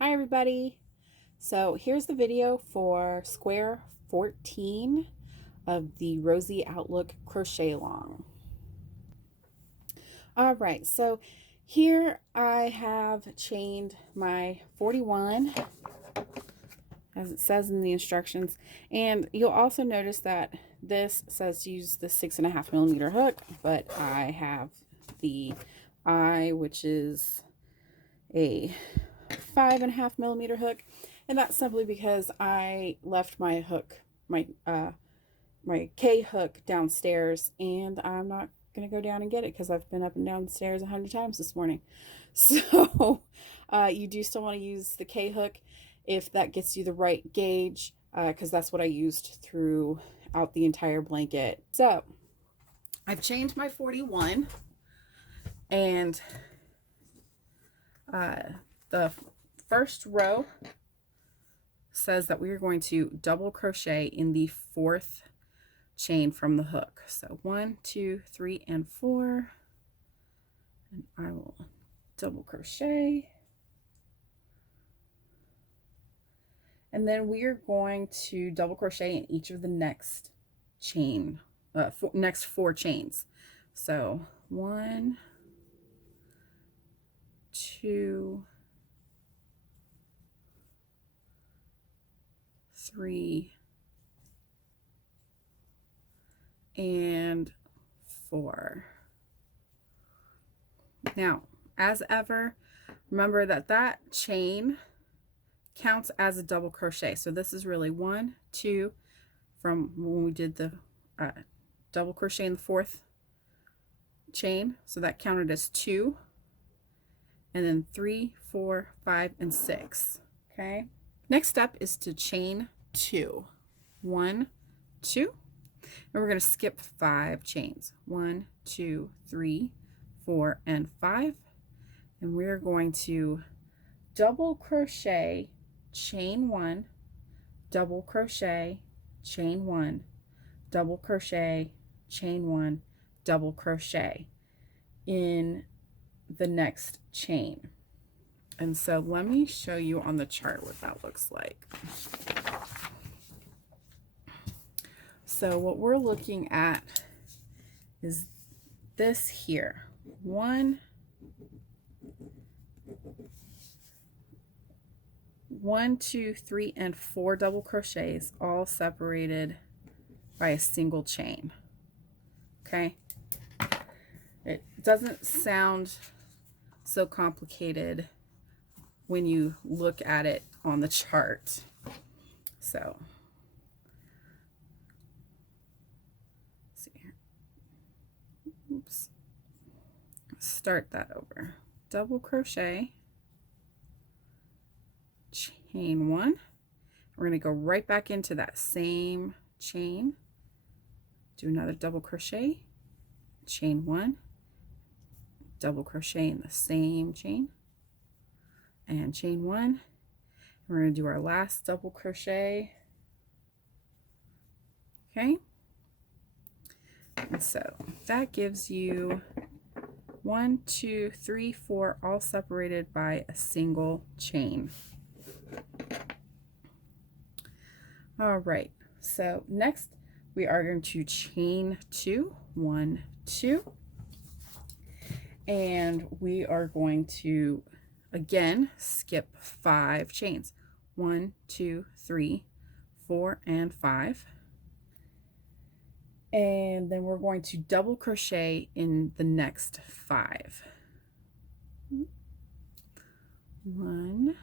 Hi everybody! So here's the video for square 14 of the Rosy Outlook crochet along. Alright, so here I have chained my 41 as it says in the instructions, and you'll also notice that this says to use the 6.5mm hook, but I have the which is a 5.5mm hook, and that's simply because I left my hook, my K hook downstairs, and I'm not gonna go down and get it because I've been up and down the stairs 100 times this morning. So you do still want to use the K hook if that gets you the right gauge, because that's what I used throughout the entire blanket. So I've chained my 41, and the first row says that we are going to double crochet in the 4th chain from the hook. So 1, 2, 3, and 4, and I will double crochet, and then we are going to double crochet in each of the next next 4 chains. So 1, 2, 3, and 4. Now, as ever, remember that chain counts as a double crochet. So this is really 1, 2 from when we did the double crochet in the 4th chain. So that counted as 2, and then 3, 4, 5, and 6. Okay. Next step is to chain 2. 1, 2. And we're going to skip 5 chains. 1, 2, 3, 4, and 5. And we're going to double crochet, chain 1, double crochet, chain 1, double crochet, chain 1, double crochet in the next chain. And so let me show you on the chart what that looks like. So what we're looking at is this here. 1, 2, 3, and 4 double crochets, all separated by a single chain. Okay. It doesn't sound so complicated when you look at it on the chart. So let's see here. Oops. Start that over. Double crochet, chain 1. We're going to go right back into that same chain, do another double crochet, chain 1, double crochet in the same chain, and chain 1. And we're going to do our last double crochet. Okay, and so that gives you 1, 2, 3, 4, all separated by a single chain. All right, so next we are going to chain 2, 1, 2, and we are going to again skip 5 chains. 1, 2, 3, 4, and 5. And then we're going to double crochet in the next 5. 1,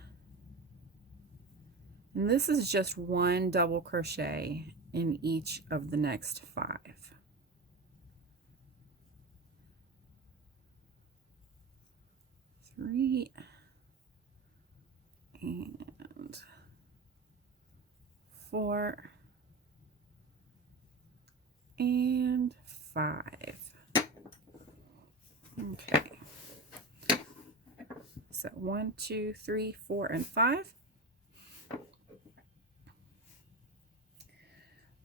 and this is just 1 double crochet in each of the next 5. 3 and 4 and 5. Okay. So 1, 2, 3, 4, and 5.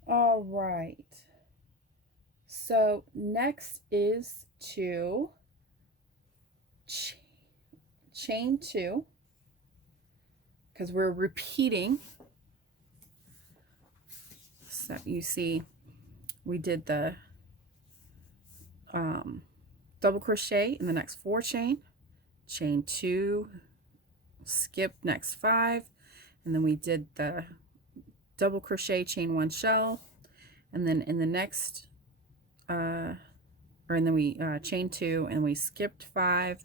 All right. So next is to chain 2, because we're repeating. So you see we did the double crochet in the next 4 chain 2, skip next 5, and then we did the double crochet, chain 1 shell, and then in the next and then we chain 2 and we skipped 5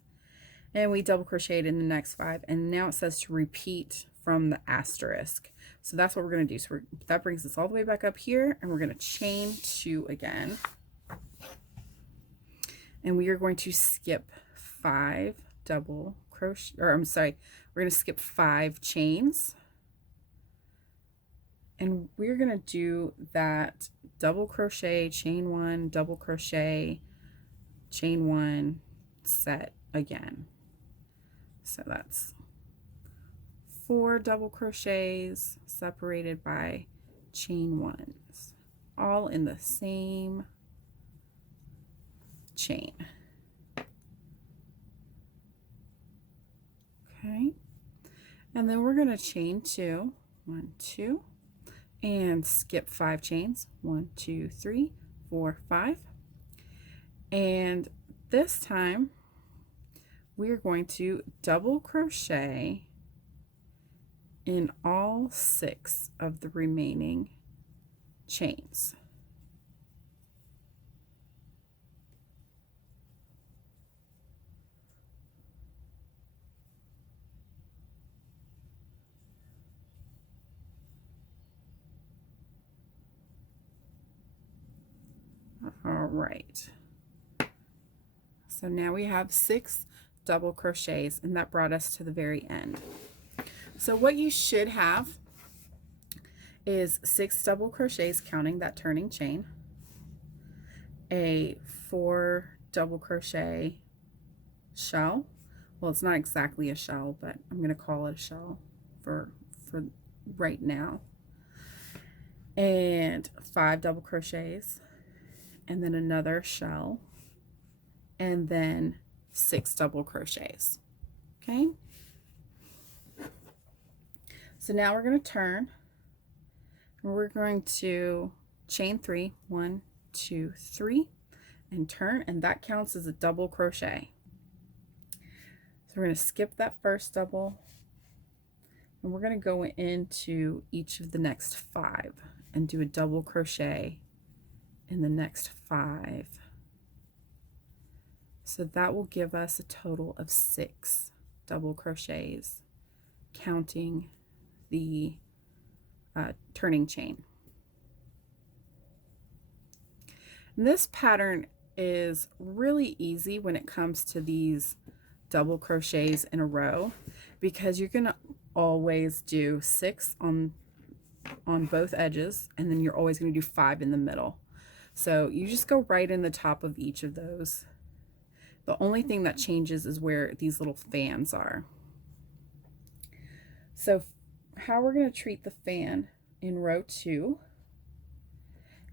and we double crocheted in the next 5, and now it says to repeat from the asterisk. So that's what we're going to do. So that brings us all the way back up here, and we're going to chain 2 again, and we are going to skip 5 double crochet, or I'm sorry, we're going to skip 5 chains, and we're going to do that double crochet, chain 1, double crochet, chain 1 set again. So that's 4 double crochets separated by chain 1s, all in the same chain. Okay, and then we're going to chain 2, 1, 2, and skip 5 chains, 1, 2, 3, 4, 5, and this time we're going to double crochet in all 6 of the remaining chains. All right, so now we have 6 double crochets, and that brought us to the very end. So what you should have is 6 double crochets counting that turning chain, a 4 double crochet shell. Well, it's not exactly a shell, but I'm going to call it a shell for right now, and 5 double crochets, and then another shell, and then 6 double crochets. Okay, so now we're going to turn, and we're going to chain 3, 1, 2, 3, and turn, and that counts as a double crochet. So we're going to skip that first double, and we're going to go into each of the next 5 and do a double crochet in the next 5. So that will give us a total of 6 double crochets, counting the turning chain. And this pattern is really easy when it comes to these double crochets in a row, because you're going to always do 6 on both edges, and then you're always going to do 5 in the middle. So you just go right in the top of each of those. The only thing that changes is where these little fans are. So how we're going to treat the fan in row 2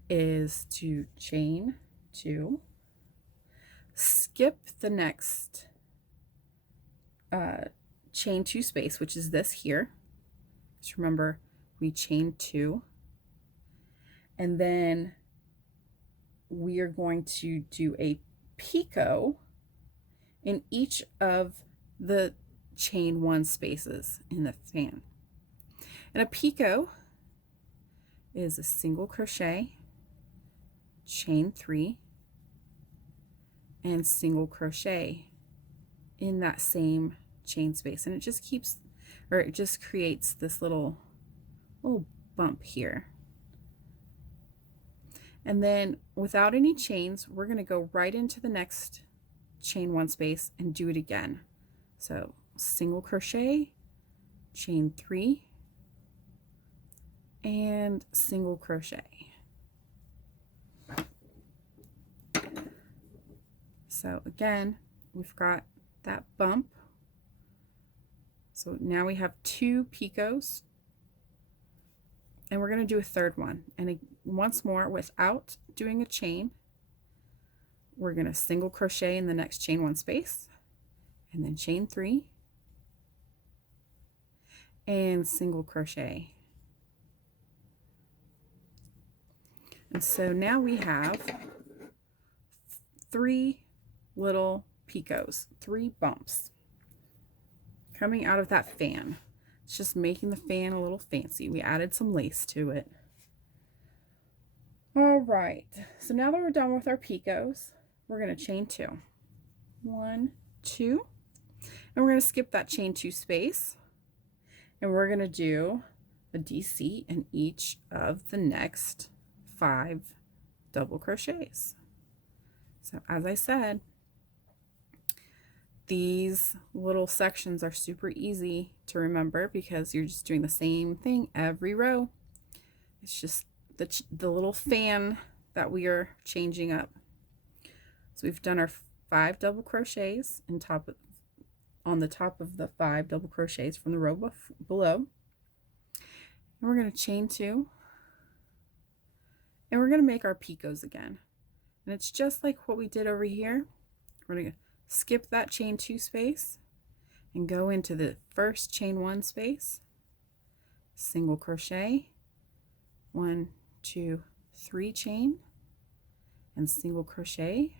is to chain 2, skip the next chain 2 space, which is this here. Just remember, we chain 2, and then we are going to do a picot in each of the chain 1 spaces in the fan. And a picot is a single crochet, chain 3, and single crochet in that same chain space, and it just keeps, or it just creates this little bump here. And then without any chains, we're going to go right into the next chain 1 space and do it again. So single crochet, chain 3, and single crochet. So again, we've got that bump. So now we have 2 picots, and we're going to do a third one. And once more, without doing a chain, we're going to single crochet in the next chain 1 space, and then chain 3, and single crochet. And so now we have 3 little picots, 3 bumps coming out of that fan. It's just making the fan a little fancy. We added some lace to it. All right, so now that we're done with our picots, we're going to chain 2. 1, 2, and we're going to skip that chain 2 space, and we're going to do a DC in each of the next 5 double crochets. So as I said, these little sections are super easy to remember because you're just doing the same thing every row. It's just the little fan that we are changing up. So we've done our 5 double crochets on the top of the 5 double crochets from the row below. And we're going to chain 2, and we're going to make our picots again. And it's just like what we did over here. We're going to skip that chain 2 space and go into the first chain 1 space, single crochet, 1, 2, 3 chain, and single crochet,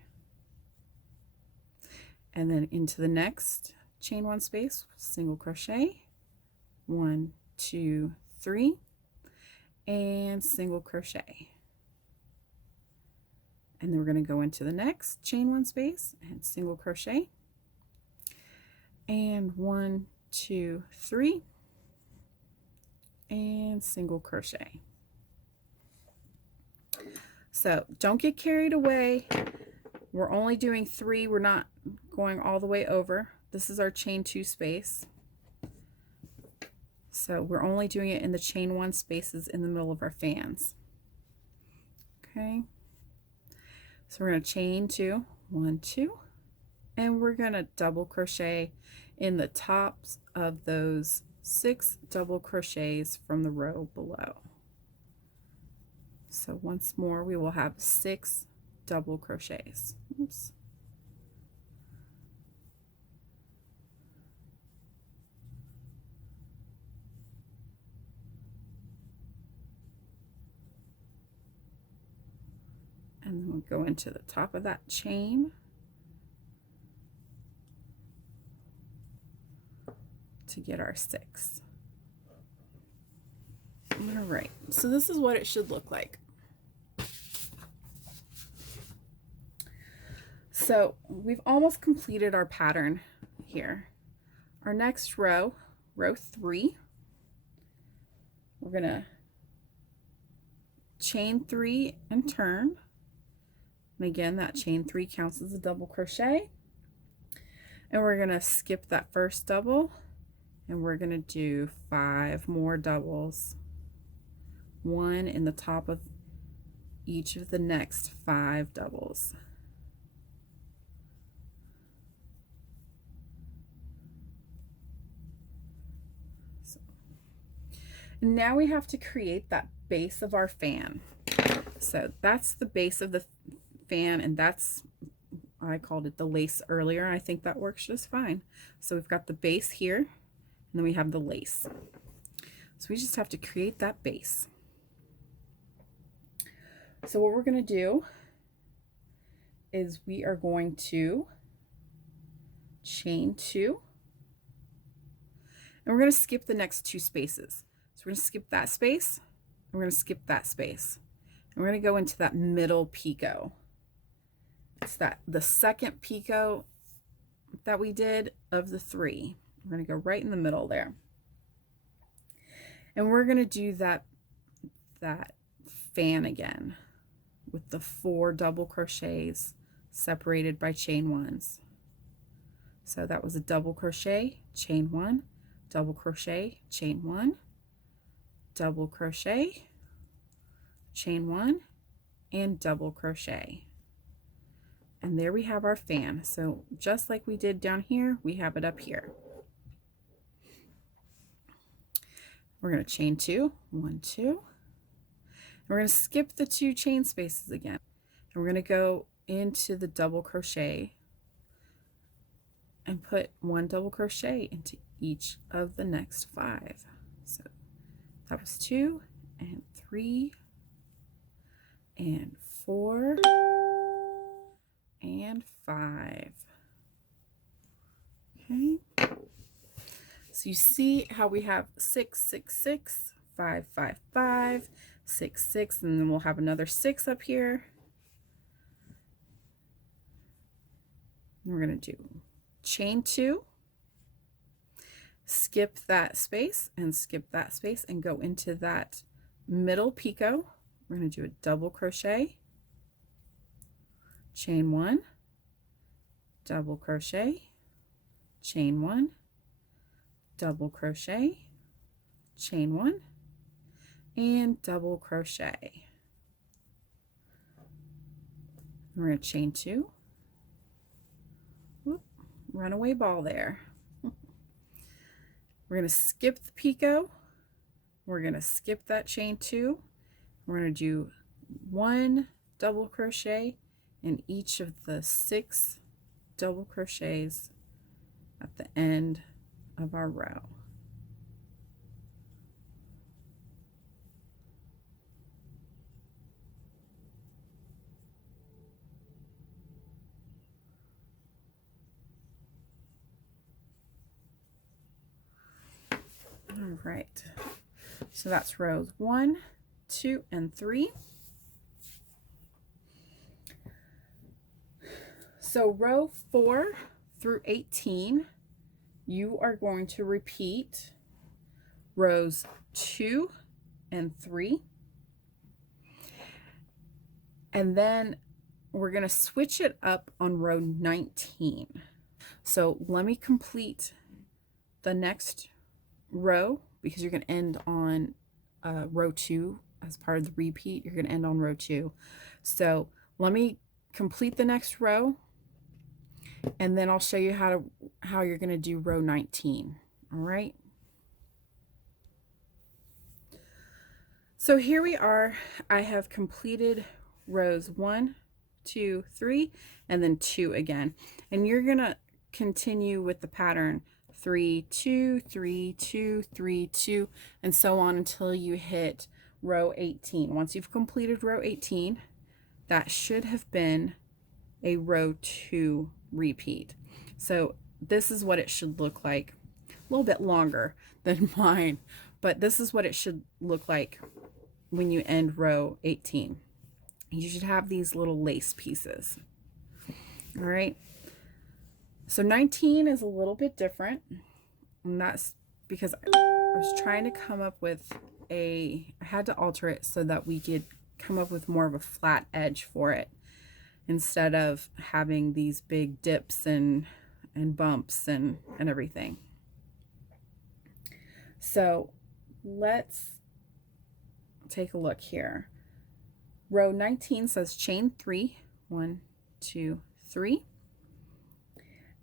and then into the next chain 1 space, single crochet, 1, 2, 3, and single crochet. And then we're going to go into the next chain 1 space and single crochet, and 1, 2, 3, and single crochet. So don't get carried away. We're only doing 3. We're not going all the way over. This is our chain 2 space. So we're only doing it in the chain 1 spaces in the middle of our fans. Okay. So we're going to chain 2, 1, 2, and we're going to double crochet in the tops of those 6 double crochets from the row below. So once more, we will have 6 double crochets. Oops. And then we'll go into the top of that chain to get our 6. All right, so this is what it should look like. So we've almost completed our pattern here. Our next row, row 3, we're gonna chain 3 and turn. And again, that chain 3 counts as a double crochet. And we're gonna skip that first double, and we're gonna do 5 more doubles, 1 in the top of each of the next 5 doubles. So now we have to create that base of our fan. So that's the base of the fan, and that's, I called it the lace earlier, and I think that works just fine. So we've got the base here, and then we have the lace. So we just have to create that base. So what we're going to do is we are going to chain 2, and we're going to skip the next 2 spaces. So we're going to skip that space, and we're going to skip that space, and we're going to go into that middle picot. It's the second picot that we did of the 3. We're going to go right in the middle there, and we're going to do that fan again with the 4 double crochets separated by chain 1s. So that was a double crochet, chain 1, double crochet, chain 1, double crochet, chain 1, and double crochet. And there we have our fan. So just like we did down here, we have it up here. We're going to chain 2, 1, 2. We're going to skip the 2 chain spaces again. And we're going to go into the double crochet and put 1 double crochet into each of the next 5. So that was 2 and 3 and 4 and 5. Okay. So you see how we have 6, 6, 6, 5, 5, 5, 6, 6, and then we'll have another 6 up here. And we're going to do chain 2, skip that space and skip that space and go into that middle picot. We're going to do a double crochet, chain 1, double crochet, chain 1, double crochet, chain 1, and double crochet. We're going to chain 2. Whoop, runaway ball there. We're going to skip the picot. We're going to skip that chain 2. We're going to do 1 double crochet in each of the 6 double crochets at the end of our row. All right, so that's rows 1, 2, and 3. So row 4 through 18, you are going to repeat rows 2 and 3. And then we're going to switch it up on row 19. So let me complete the next row, because you're going to end on row 2 as part of the repeat. You're going to end on row 2. So let me complete the next row, and then I'll show you how you're going to do row 19. All right. So here we are. I have completed rows 1, 2, 3, and then 2 again. And you're going to continue with the pattern 3, 2, 3, 2, 3, 2, and so on until you hit row 18. Once you've completed row 18, that should have been a row 2 repeat. So this is what it should look like. A little bit longer than mine, but this is what it should look like when you end row 18. You should have these little lace pieces. All right. So 19 is a little bit different, and that's because I was trying to come up with I had to alter it so that we could come up with more of a flat edge for it, instead of having these big dips and bumps and everything. So let's take a look here. Row 19 says chain 3, 1, 2, 3.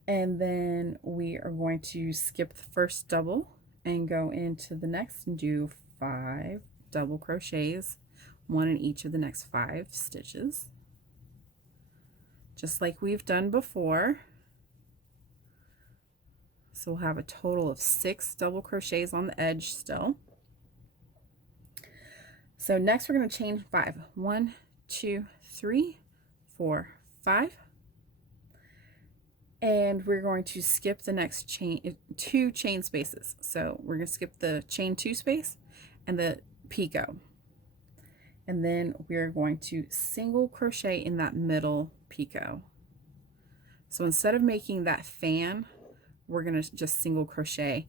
And then we are going to skip the first double and go into the next and do 5 double crochets, 1 in each of the next 5 stitches, just like we've done before. So we'll have a total of 6 double crochets on the edge still. So next we're going to chain 5. 1, 2, 3, 4, 5. And we're going to skip the next chain, 2 chain spaces. So we're going to skip the chain 2 space and the picot. And then we're going to single crochet in that middle picot. So instead of making that fan, we're going to just single crochet.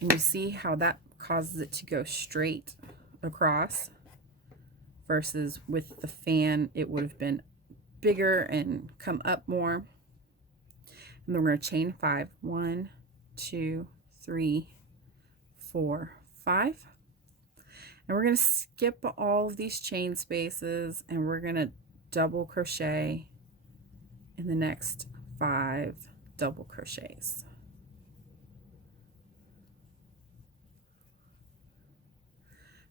And you see how that causes it to go straight across, versus with the fan it would have been bigger and come up more. And then we're going to chain 5. 1, 2, 3, 4, 5. And we're going to skip all of these chain spaces, and we're going to double crochet in the next 5 double crochets.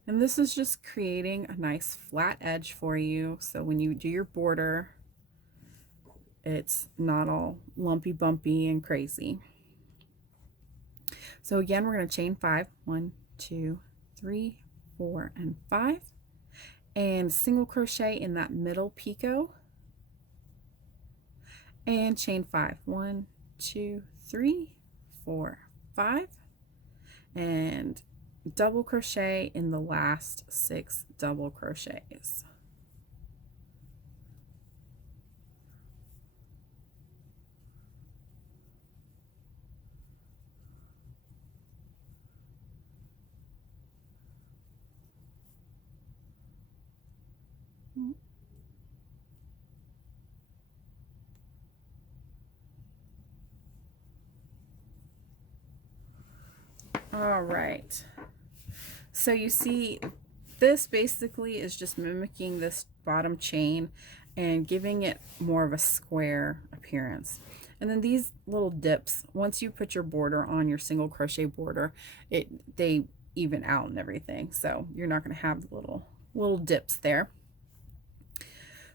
And this is just creating a nice flat edge for you, so when you do your border, it's not all lumpy bumpy and crazy. So again, we're going to chain 5. 1, 2, 3, 4, and 5, and single crochet in that middle picot, and chain 5. 1, 2, 3, 4, 5, and double crochet in the last 6 double crochets. All right, so you see this basically is just mimicking this bottom chain and giving it more of a square appearance. And then these little dips, once you put your border on your single crochet border, they even out and everything, so you're not going to have little dips there.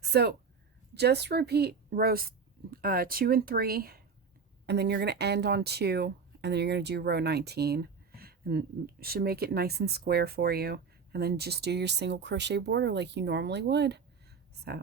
So just repeat rows 2 and 3, and then you're going to end on 2, and then you're going to do row 19, and should make it nice and square for you. And then just do your single crochet border like you normally would. So